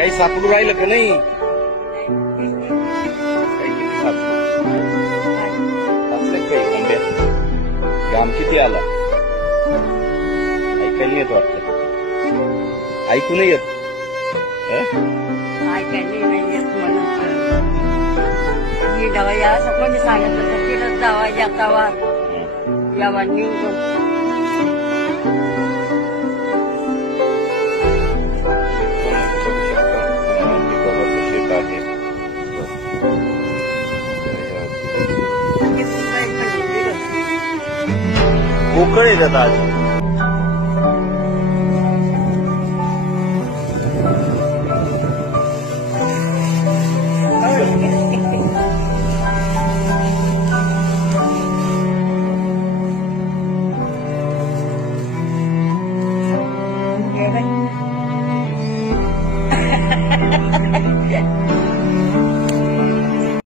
काही सापडू राहिलं का नाही? काही किती सापडलं काही आंब्यात घाम किती आला? ऐकायला नाही येत वाटतं. ऐकू नाही येत. ऐकायला नाही येत म्हणून ही दवा या कोणी सांगितलं तर तिला जावा यावा यावा निवडून शेत आहे. पोकळ येतात आज.